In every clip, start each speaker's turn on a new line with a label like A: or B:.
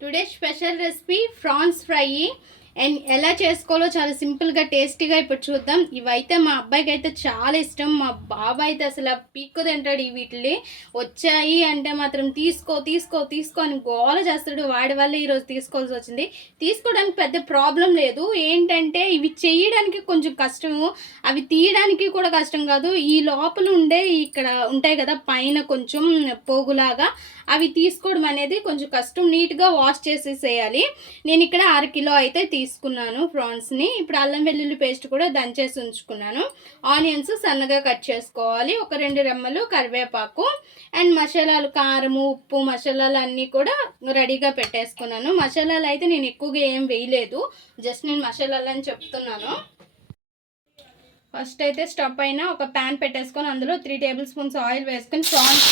A: Today special recipe prawns fry and ఎలా చేసుకోవాలో చాలా సింపుల్గా టేస్టీగా ఇప్పుడు చూద్దాం. ఇవైతే మా అబ్బాయికి అయితే చాలా ఇష్టం. మా బాబాయ్ అయితే అసలు పీక్కు తింటాడు ఈ వీటిని వచ్చాయి అంటే మాత్రం తీసుకో తీసుకో తీసుకో అని గోల చేస్తాడు. వాడి వల్ల ఈరోజు తీసుకోవాల్సి వచ్చింది. తీసుకోవడానికి పెద్ద ప్రాబ్లం లేదు. ఏంటంటే ఇవి చేయడానికి కొంచెం కష్టము. అవి తీయడానికి కూడా కష్టం కాదు. ఈ లోపల ఉండే ఇక్కడ ఉంటాయి కదా పైన కొంచెం పోగులాగా అవి తీసుకోవడం అనేది కొంచెం కష్టం. నీట్గా వాష్ చేసేసేయాలి. నేను ఇక్కడ అర కిలో అయితే తీసుకున్నాను ప్రాన్స్ని ఇప్పుడు అల్లం వెల్లుల్లి పేస్ట్ కూడా దంచేసి ఉంచుకున్నాను. ఆనియన్స్ సన్నగా కట్ చేసుకోవాలి. ఒక రెండు రెమ్మలు కరివేపాకు. అండ్ మసాలాలు కారము ఉప్పు మసాలాలు అన్నీ కూడా రెడీగా పెట్టేసుకున్నాను. మసాలాలు అయితే నేను ఎక్కువగా ఏం వేయలేదు. జస్ట్ నేను మసాలాలు అని చెప్తున్నాను. ఫస్ట్ అయితే స్టవ్ పైన ఒక ప్యాన్ పెట్టేసుకొని అందులో త్రీ టేబుల్ స్పూన్స్ ఆయిల్ వేసుకొని ప్రాన్స్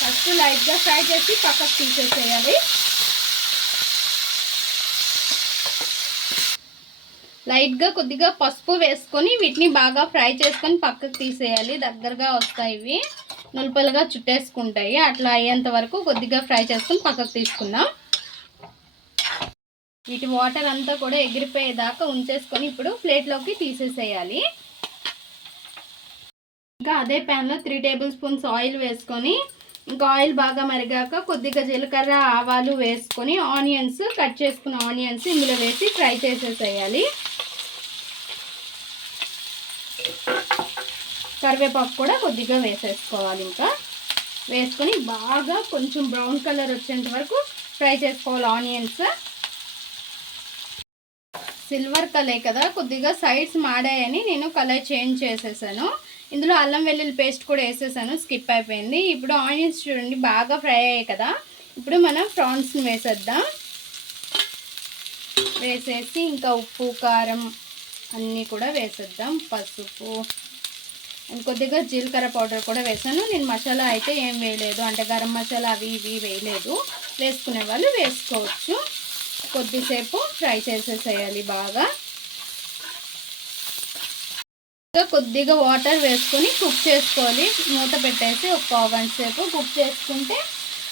A: ఫస్ట్ లైట్గా ఫ్రై చేసి పక్కకు తీసేసేయాలి. లైట్గా కొద్దిగా పసుపు వేసుకొని వీటిని బాగా ఫ్రై చేసుకొని పక్కకు తీసేయాలి. దగ్గరగా వస్తాయి ఇవి. నులుపలుగా చుట్టేసుకుంటాయి. అట్లా అయ్యేంత వరకు కొద్దిగా ఫ్రై చేసుకొని పక్కకు తీసుకుందాం. వీటి వాటర్ అంతా కూడా ఎగిరిపోయేదాకా ఉంచేసుకొని ఇప్పుడు ప్లేట్లోకి తీసేసేయాలి. ఇంకా అదే ప్యాన్లో త్రీ టేబుల్ స్పూన్స్ ఆయిల్ వేసుకొని ఇంకా ఆయిల్ బాగా మరిగాక కొద్దిగా జీలకర్ర ఆవాలు వేసుకొని ఆనియన్స్ కట్ చేసుకున్న ఆనియన్స్ ఇందులో వేసి ఫ్రై చేసేసేయాలి. కరివేపాకు కూడా కొద్దిగా వేసేసుకోవాలి ఇంకా. వేసుకొని బాగా కొంచెం బ్రౌన్ కలర్ వచ్చేంత వరకు ఫ్రై చేసుకోవాలి ఆనియన్స్. సిల్వర్ కలర్ కదా కొద్దిగా సైడ్స్ మాడాయని నేను కలర్ చేంజ్ చేసేసాను. ఇందులో అల్లం వెల్లుల్లి పేస్ట్ కూడా వేసేసాను స్కిప్ అయిపోయింది. ఇప్పుడు ఆనియన్స్ చూడండి బాగా ఫ్రై అయ్యాయి కదా. ఇప్పుడు మనం ప్రాన్స్ని వేసేద్దాం. వేసేసి ఇంకా ఉప్పు కారం అన్నీ కూడా వేసేద్దాం. పసుపు కొద్దిగా జీలకర్ర పౌడర్ కూడా వేసాను. నేను మసాలా అయితే ఏం వేయలేదు. అంటే గరం మసాలా అవి ఇవి వేయలేదు. వేసుకునే వాళ్ళు వేసుకోవచ్చు. కొద్దిసేపు ఫ్రై చేసేసేయాలి బాగా. కొద్దిగా వాటర్ వేసుకొని కుక్ చేసుకోవాలి. మూత పెట్టేసి ఒక పావు గంట సేపు కుక్ చేసుకుంటే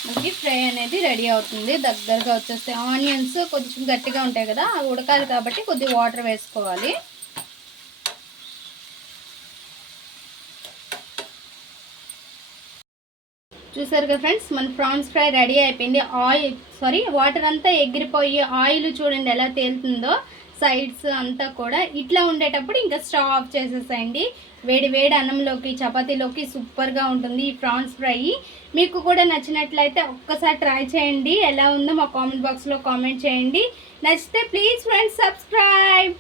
A: మనకి ఫ్రై అనేది రెడీ అవుతుంది. దగ్గరగా వచ్చేస్తే ఆనియన్స్ కొంచెం గట్టిగా ఉంటాయి కదా అవి ఉడకాలి కాబట్టి కొద్దిగా వాటర్ వేసుకోవాలి. చూసారు కదా ఫ్రెండ్స్ మన ప్రాన్స్ ఫ్రై రెడీ అయిపోయింది. ఆయిల్ సారీ వాటర్ అంతా ఎగిరిపోయి ఆయిల్ చూడండి ఎలా తేలుతుందో సైడ్స్ అంతా కూడా ఇట్లా ఉండేటప్పుడు ఇంకా స్టవ్ ఆఫ్ చేసేసేయండి. వేడి వేడి అన్నంలోకి చపాతీలోకి సూపర్గా ఉంటుంది ఈ ప్రాన్స్ ఫ్రై. మీకు కూడా నచ్చినట్లయితే ఒక్కసారి ట్రై చేయండి. ఎలా ఉందో మా కామెంట్ బాక్స్లో కామెంట్ చేయండి. నచ్చితే ప్లీజ్ ఫ్రెండ్స్ సబ్స్క్రైబ్.